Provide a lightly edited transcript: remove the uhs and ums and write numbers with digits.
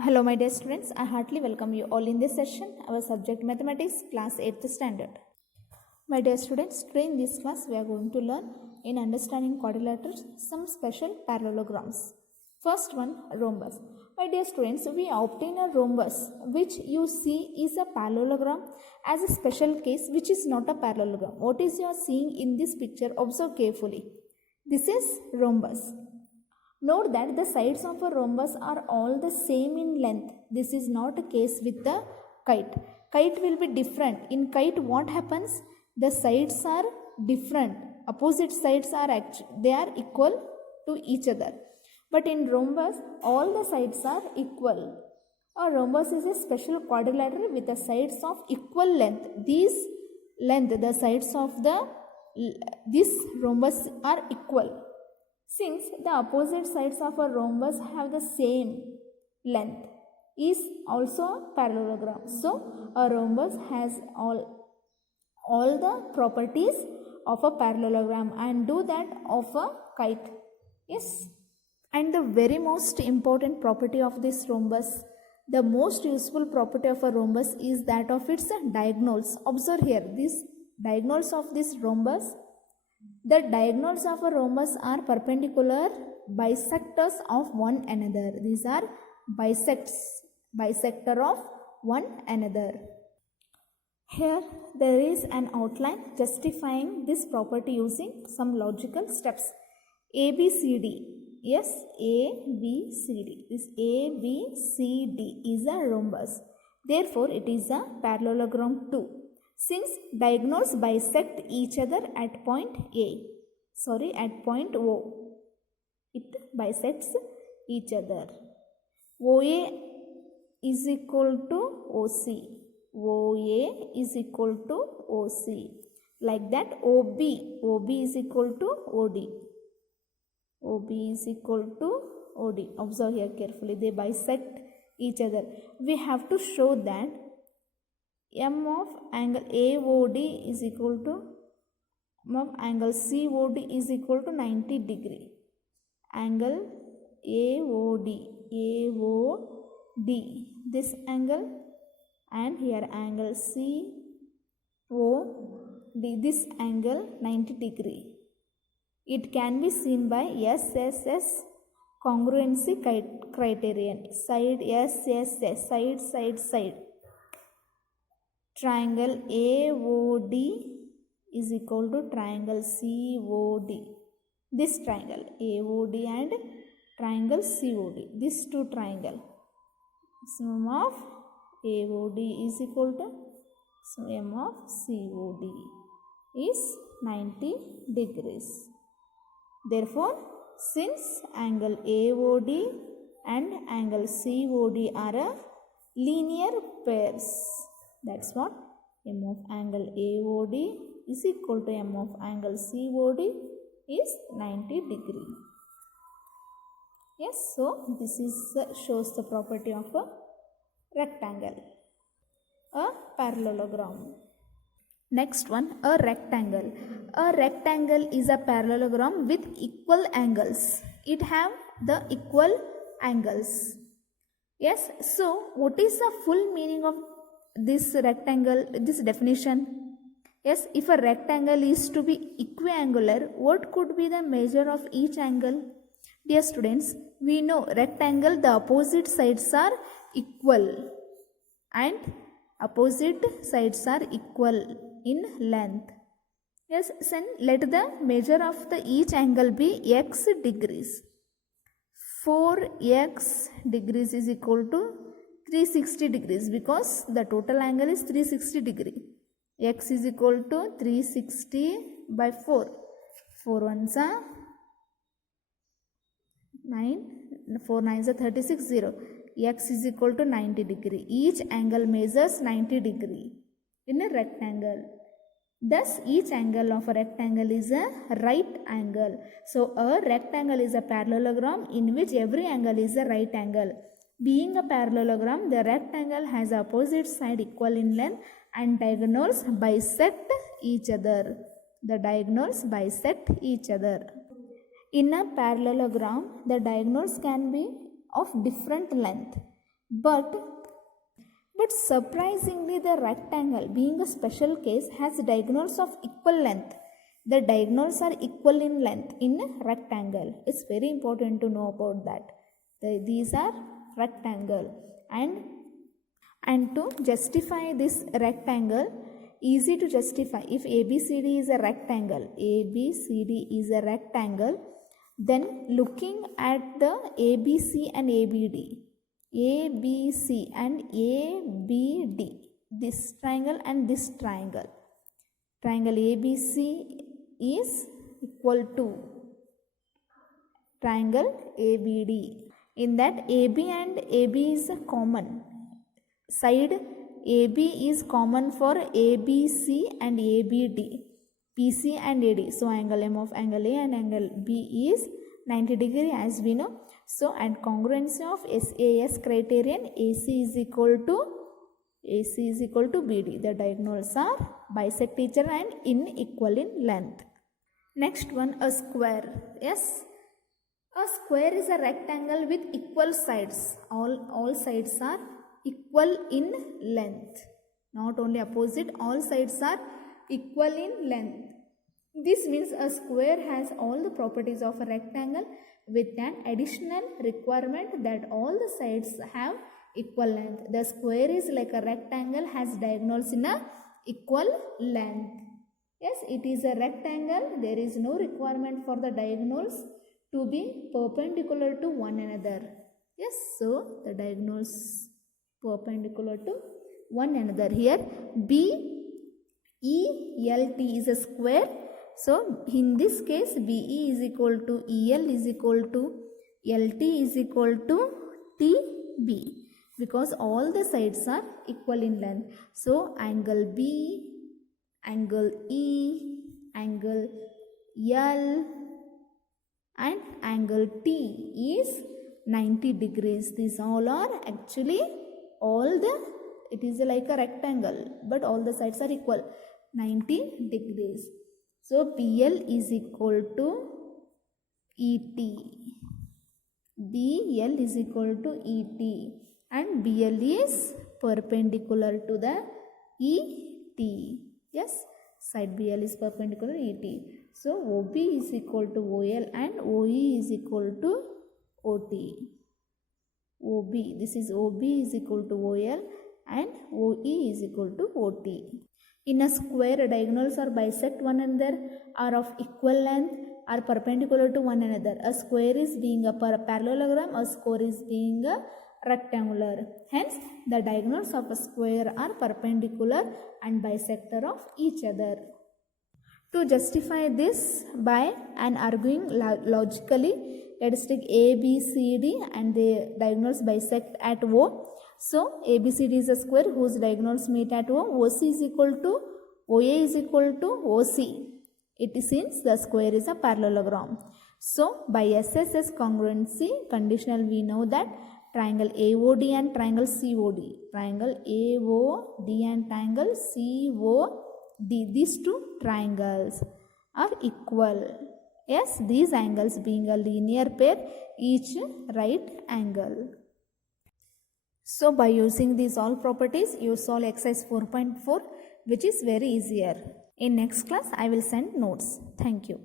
Hello my dear students, I heartily welcome you all in this session, our subject mathematics, class 8th standard. My dear students, today in this class we are going to learn in understanding quadrilaterals some special parallelograms. First one, rhombus. My dear students, we obtain a rhombus which you see is a parallelogram as a special case which is not a parallelogram. What is you are seeing in this picture? Observe carefully. This is rhombus. Note that the sides of a rhombus are all the same in length. This is not a case with the kite. Kite will be different. In kite, what happens? The sides are different. Opposite sides are they are equal to each other. But in rhombus, all the sides are equal. A rhombus is a special quadrilateral with the sides of equal length. The sides of this rhombus are equal. Since the opposite sides of a rhombus have the same length, is also a parallelogram. So, a rhombus has all the properties of a parallelogram and do that of a kite. Yes. And the very most important property of this rhombus, the most useful property of a rhombus is that of its diagonals. Observe here, these diagonals of this rhombus. The diagonals of a rhombus are perpendicular bisectors of one another. These are bisector of one another. Here there is an outline justifying this property using some logical steps. ABCD. Yes, ABCD. This ABCD is a rhombus. Therefore, it is a parallelogram too. Since diagonals bisect each other at point O, it bisects each other. OA is equal to OC. OA is equal to OC. Like that, OB is equal to OD. OB is equal to OD. Observe here carefully. They bisect each other. We have to show that M of angle AOD is equal to M of angle COD is equal to 90 degree. Angle AOD, this angle, and here angle COD, this angle 90 degree. It can be seen by SSS congruency criterion. Side SSS, side. Triangle AOD is equal to triangle COD. This triangle AOD and triangle COD. These two triangle. Sum of AOD is equal to sum of COD is 90 degrees. Therefore, since angle AOD and angle COD are a linear pairs, that's what M of angle AOD is equal to M of angle COD is 90 degree. Yes, so this is shows the property of a rectangle, a parallelogram. Next one, a rectangle. A rectangle is a parallelogram with equal angles. It have the equal angles. Yes, so what is the full meaning of this rectangle, this definition? Yes, if a rectangle is to be equiangular, what could be the measure of each angle? Dear students, we know rectangle, the opposite sides are equal and opposite sides are equal in length. Yes, then let the measure of the each angle be x degrees. 4x degrees is equal to 360 degrees because the total angle is 360 degree. X is equal to 360 by 4. 4 ones are 9. 4 9s are 36, 0. X is equal to 90 degree. Each angle measures 90 degree in a rectangle. Thus, each angle of a rectangle is a right angle. So, a rectangle is a parallelogram in which every angle is a right angle. Being a parallelogram, the rectangle has opposite side equal in length and diagonals bisect each other. The diagonals bisect each other. In a parallelogram, the diagonals can be of different length. But surprisingly, the rectangle, being a special case, has diagonals of equal length. The diagonals are equal in length in a rectangle. It's very important to know about that. These are rectangle, and to justify this rectangle, easy to justify. If ABCD is a rectangle, then looking at the ABC and ABD, this triangle and this triangle ABC is equal to triangle ABD. In that, AB and AB is common. Side AB is common for ABC and ABD, PC and AD. So angle M of angle A and angle B is 90 degree, as we know. So, and congruency of SAS criterion, AC is equal to BD. The diagonals are bisect each other and unequal in length. Next one, a square. Yes, a square is a rectangle with equal sides. All sides are equal in length. Not only opposite, all sides are equal in length. This means a square has all the properties of a rectangle, with an additional requirement that all the sides have equal length. The square is like a rectangle, has diagonals in a equal length. Yes, it is a rectangle. There is no requirement for the diagonals to be perpendicular to one another. Yes, so the diagonals perpendicular to one another. Here BELT is a square. So in this case, BE is equal to EL is equal to LT is equal to TB, because all the sides are equal in length. So angle B, angle E, angle L and angle T is 90 degrees. These all are actually it is like a rectangle, but all the sides are equal, 90 degrees. So BL is equal to ET. BL is equal to ET, and BL is perpendicular to the ET. Yes, side BL is perpendicular to ET. So OB is equal to OL and OE is equal to OT. OB, this is OB is equal to OL and OE is equal to OT. In a square, diagonals are bisect one another, are of equal length, are perpendicular to one another. A square is being a parallelogram, a square is being a rectangular. Hence, the diagonals of a square are perpendicular and bisector of each other. To justify this by and arguing logically, let us take ABCD and the diagonals bisect at O. So ABCD is a square whose diagonals meet at O. OC is equal to OA is equal to OC. It is since the square is a parallelogram. So by SSS congruency conditional, we know that triangle AOD and triangle COD, triangle AOD and triangle COD, these two triangles are equal. Yes, these angles being a linear pair, each right angle. So by using these all properties, you solve exercise 4.4, which is very easier. In next class, I will send notes. Thank you.